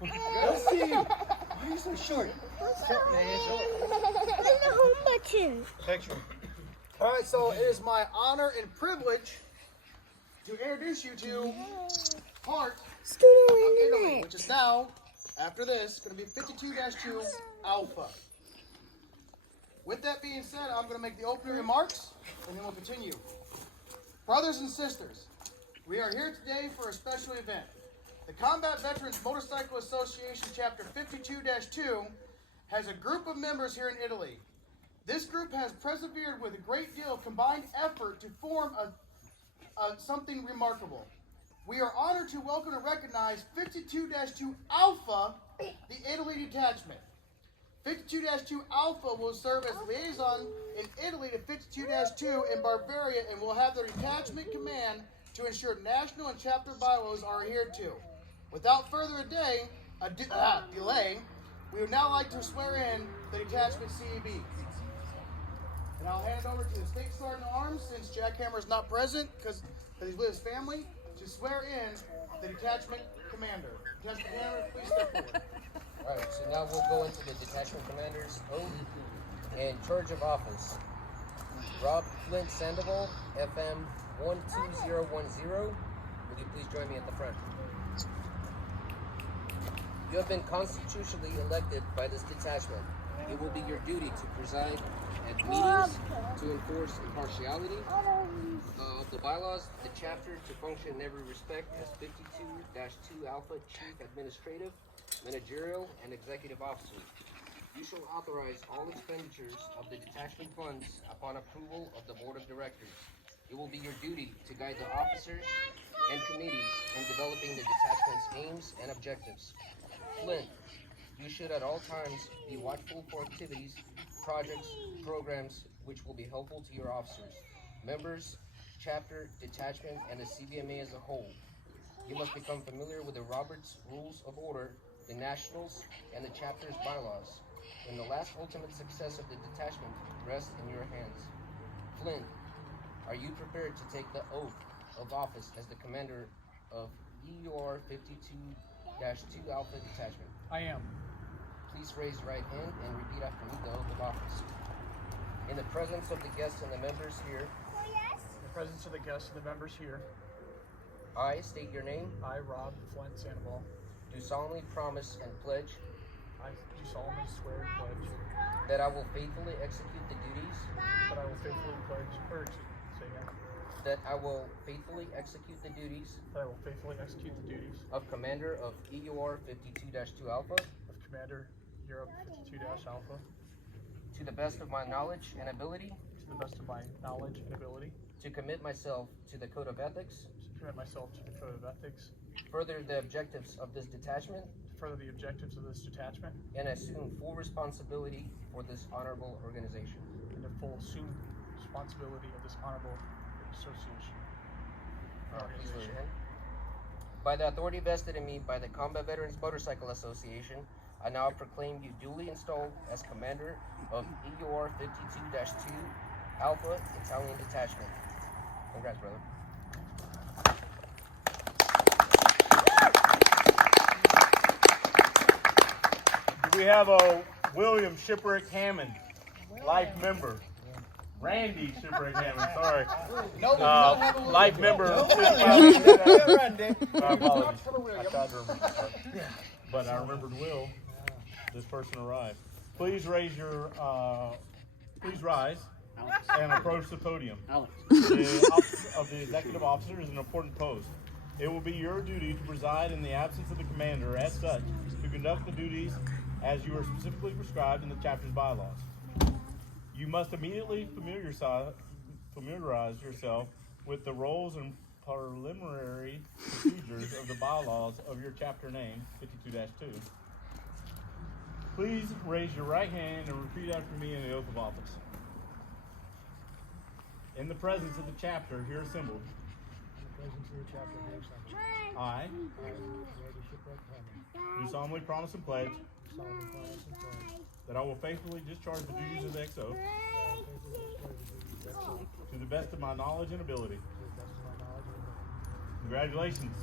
Let's see. You're so short. Where's the home button? Picture. All right, so it is my honor and privilege to introduce you to part of Italy, which is now, after this, going to be 52-2 Alpha. With that being said, I'm going to make the opening remarks, and then we'll continue. Brothers and sisters, we are here today for a special event. The Combat Veterans Motorcycle Association Chapter 52-2 has a group of members here in Italy. This group has persevered with a great deal of combined effort to form something remarkable. We are honored to welcome and recognize 52-2 Alpha, the Italy Detachment. 52-2 Alpha will serve as liaison in Italy to 52-2 in Bavaria and will have their detachment command to ensure national and chapter bylaws are adhered to. Without further delay, we would now like to swear in the detachment CEB. And I'll hand it over to the State Sergeant at Arms, since Jackhammer is not present because he's with his family, to swear in the detachment commander. Detachment commander, please step forward. All right, so now we'll go into the detachment commander's oath and charge of office. Rob Flint Sandoval, FM 12010. Would you please join me at the front? You have been constitutionally elected by this detachment. It will be your duty to preside at meetings, to enforce impartiality of the bylaws, the chapter to function in every respect as 52-2 Alpha Chief Administrative, Managerial, and Executive Officer. You shall authorize all expenditures of the detachment funds upon approval of the Board of Directors. It will be your duty to guide the officers and committees in developing the detachment's aims and objectives. Flint, you should at all times be watchful for activities, projects, programs which will be helpful to your officers, members, chapter, detachment, and the CVMA as a whole. You must become familiar with the Roberts Rules of Order, the Nationals, and the chapter's bylaws. And the last ultimate success of the detachment rests in your hands. Flint, are you prepared to take the oath of office as the commander of EUR 52-2 Alpha Detachment? I am. Please raise your right hand and repeat after me the oath of office. In the presence of the guests and the members here, In the presence of the guests and the members here, I state your name, I, Rob Flint Sandoval, do solemnly promise and pledge I do solemnly swear and pledge that I will faithfully execute the duties that I will faithfully pledge, or say again, that I will faithfully execute the duties that I will faithfully execute the duties of commander of EUR 52-2 Alpha of Commander Europe 52-Alpha to the best of my knowledge and ability, to the best of my knowledge and ability, to commit myself to the code of ethics, to commit myself to the code of ethics, further the objectives of this detachment, to further the objectives of this detachment, and assume full responsibility for this honorable organization. and to full assume responsibility of this honorable association. Please raise your hand. By the authority vested in me by the Combat Veterans Motorcycle Association, I now proclaim you duly installed as commander of EUR 52-2 Alpha Italian Detachment. Congrats, brother. We have a William Shipwreck Hammond, life member. Randy Shipwreck Hammond, sorry. Life member. Apologies. I tried to remember, but I remembered Will. This person arrived. Please rise and approach the podium. The office of the executive officer is an important post. It will be your duty to preside in the absence of the commander, as such, to conduct the duties as you are specifically prescribed in the chapter's bylaws. You must immediately familiarize yourself with the roles and preliminary procedures of the bylaws of your chapter name, 52-2. Please raise your right hand and repeat after me in the oath of office. In the presence of the chapter here assembled, I do solemnly promise and pledge that I will faithfully discharge the duties of the XO to the best of my knowledge and ability. Congratulations.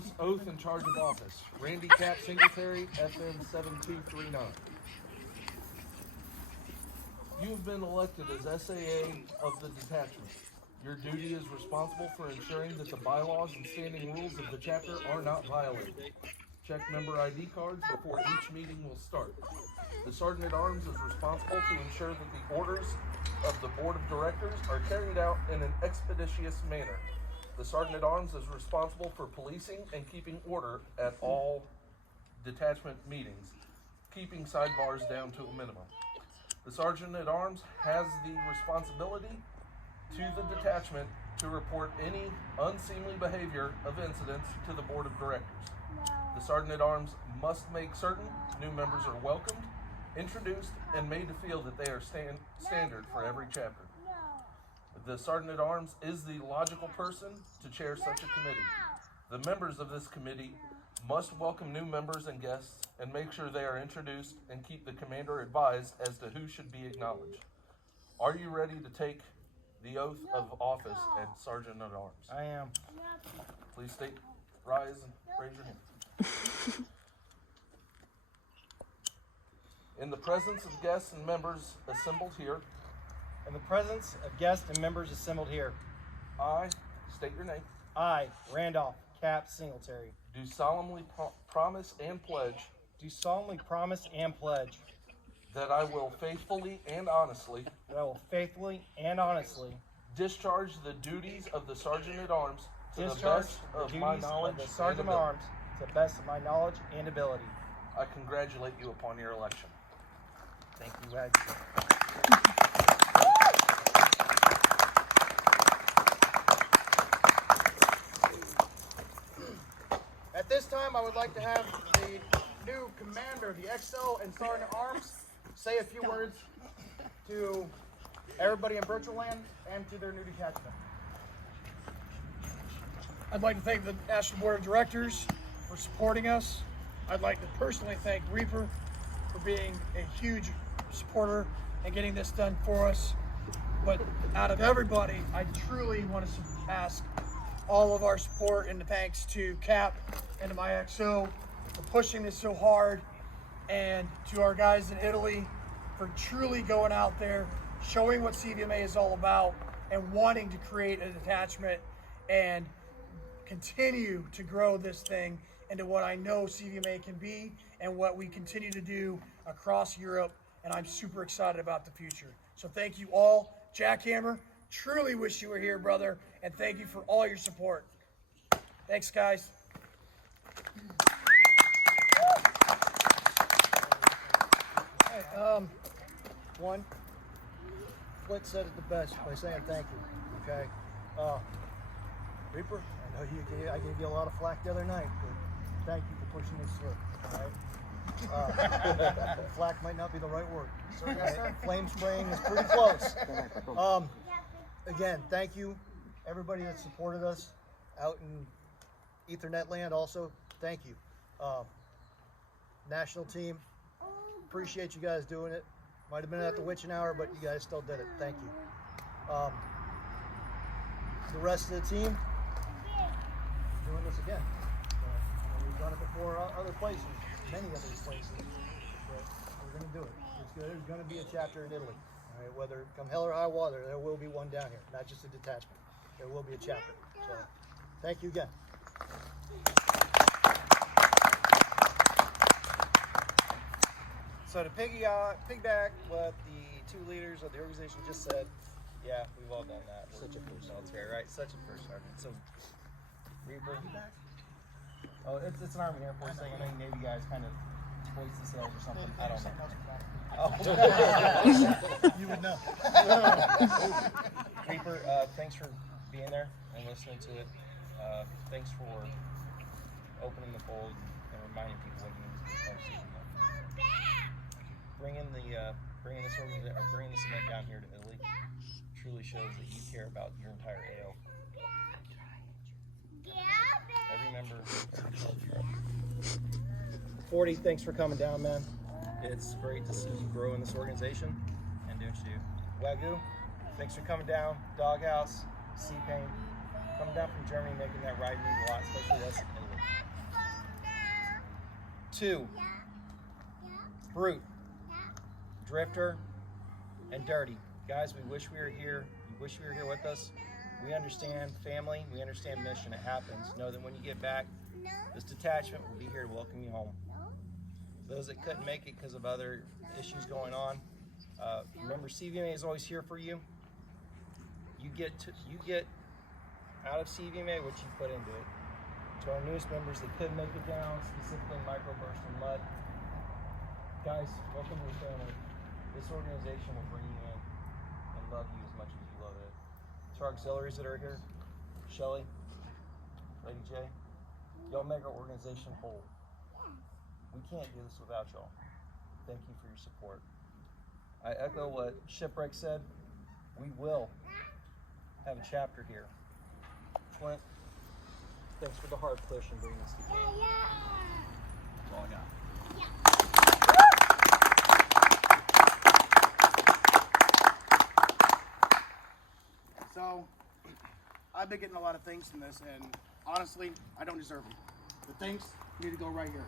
Arms, oath and charge of office. Randy Cap Singletary, FM 7239. You have been elected as SAA of the detachment. Your duty is responsible for ensuring that the bylaws and standing rules of the chapter are not violated. Check member ID cards before each meeting will start. The Sergeant at Arms is responsible to ensure that the orders of the Board of Directors are carried out in an expeditious manner. The Sergeant at Arms is responsible for policing and keeping order at all detachment meetings, keeping sidebars down to a minimum. The Sergeant at Arms has the responsibility to the detachment to report any unseemly behavior of incidents to the Board of Directors. The Sergeant at Arms must make certain new members are welcomed, introduced, and made to feel that they are standard for every chapter. The Sergeant at Arms is the logical person to chair such a committee. The members of this committee must welcome new members and guests and make sure they are introduced and keep the commander advised as to who should be acknowledged. Are you ready to take the oath of office as Sergeant at Arms? I am. Please rise and raise your hand. In the presence of guests and members assembled here, In the presence of guests and members assembled here, I state your name. I, Randolph Cap Singletary, Do solemnly promise and pledge do solemnly promise and pledge that I will faithfully and honestly that I will faithfully and honestly discharge the duties of the Sergeant at Arms to the discharge best the of my duties knowledge of the and Sergeant at ability. Arms to the best of my knowledge and ability. I congratulate you upon your election. Thank you, Ed. At this time, I would like to have the new commander, the XL and Sergeant at Arms, say a few words to everybody in Virtual Land and to their new detachment. I'd like to thank the National Board of Directors for supporting us. I'd like to personally thank Reaper for being a huge supporter and getting this done for us. But out of everybody, I truly want to ask all of our support and thanks to Cap and to my XO for pushing this so hard, and to our guys in Italy for truly going out there, showing what CVMA is all about, and wanting to create a detachment and continue to grow this thing into what I know CVMA can be and what we continue to do across Europe. And I'm super excited about the future. So thank you all. Jackhammer, truly wish you were here, brother. And thank you for all your support. Thanks, guys. Hey, one, Flint said it the best by saying thank you, okay? Reaper, I know I gave you a lot of flack the other night, but thank you for pushing this through, all right? Flack might not be the right word. Right? Flame spraying is pretty close. Again, thank you, everybody that supported us out in Ethernet land also, thank you. National team, appreciate you guys doing it. Might have been at the witching hour, but you guys still did it. Thank you. The rest of the team, doing this again. We've done it before other places, many other places, but we're going to do it. There's going to be a chapter in Italy. All right, whether come hell or high water, there will be one down here, not just a detachment. There will be a chapter. So, thank you again. So to piggyback what the two leaders of the organization just said, yeah, we've all done that. Such a first military, right? Such a first sergeant. So Reaper. Oh, it's an Army Air Force thing. I know you Navy guys kind of hoist the sails or something. I don't know. Oh. You would know. Reaper, thanks for being there and listening to it. Thanks for opening the fold and reminding people what it means to be part of CVMA. Bringing this event down here to Italy truly shows that you care about your entire AO. Every member. 40, thanks for coming down, man. It's great to see you grow in this organization and do what you do. Wagyu, thanks for coming down. Doghouse, Sea Pain, coming down from Germany, making that ride mean a lot, especially us in Italy. 2, Brute, Drifter, and Dirty. Guys, we wish we were here. We wish we were here with us. We understand family. We understand mission. It happens. Know that when you get back, this detachment will be here to welcome you home. Those that couldn't make it because of other issues going on, remember CVMA is always here for you. You get out of CVMA what you put into it. To our newest members that couldn't make it down, specifically Microburst and Mud, guys, welcome to the family. This organization will bring you in and love you as much as you love it. To our auxiliaries that are here, Shelly, Lady J, y'all make our organization whole. We can't do this without y'all. Thank you for your support. I echo what Shipwreck said. We will have a chapter here. Flint, thanks for the hard push and bringing us together. That's all I got. So, I've been getting a lot of thanks from this, and honestly, I don't deserve them. The thanks need to go right here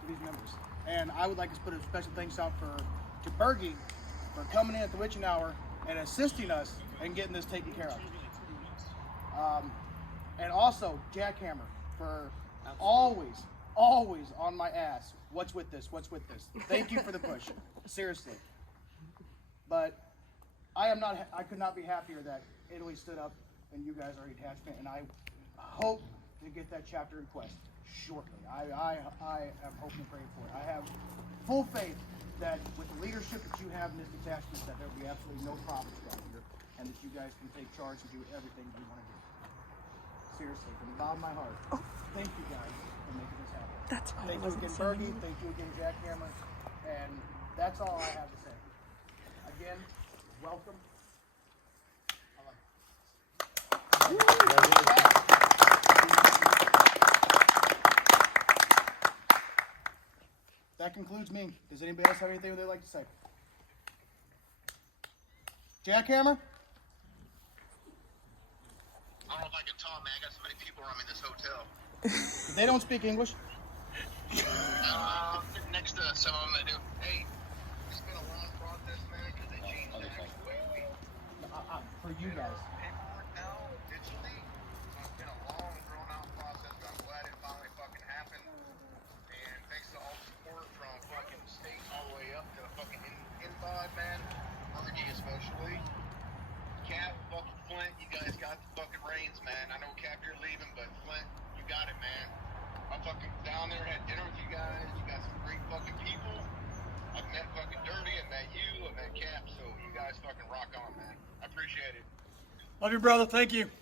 to these members. And I would like to put a special thanks out to Bergie for coming in at the witching hour and assisting us in getting this taken care of. And also Jackhammer for always on my ass. What's with this? What's with this? Thank you for the push. Seriously. But I could not be happier that Italy stood up and you guys are a detachment, and I hope to get that chapter in quest shortly. I am hoping and praying for it. I have full faith that with the leadership that you have in this detachment, that there will be absolutely no problems down here, and that you guys can take charge and do everything you want to do. Seriously, from the bottom of my heart, thank you guys for making this happen. That's why Thank I you wasn't again, saying Bergie. Thank you again, Jackhammer. And that's all I have to say. Again, welcome. I like it. That concludes me. Does anybody else have anything they'd like to say? Jackhammer? I don't like a Tom, man. I got so many people around me in this hotel. They don't speak English. Sitting next to some of them that do. Hey, it's been a long process, man, because they changed the actual way we For you guys. paperwork now, digitally. It's been a long, drawn-out process, but I'm glad it finally fucking happened. And thanks to all the support from fucking state all the way up to the fucking inside, man. Bergie especially. Cap, fucking Flint, you guys got the fucking reins, man. I know, Cap, you're leaving, but Flint, you got it, man. I fucking down there, had dinner with you guys. You got some great fucking people. I've met fucking Dirty, I met you, I met Cap, so you guys fucking rock on, man. I appreciate it. Love you, brother. Thank you.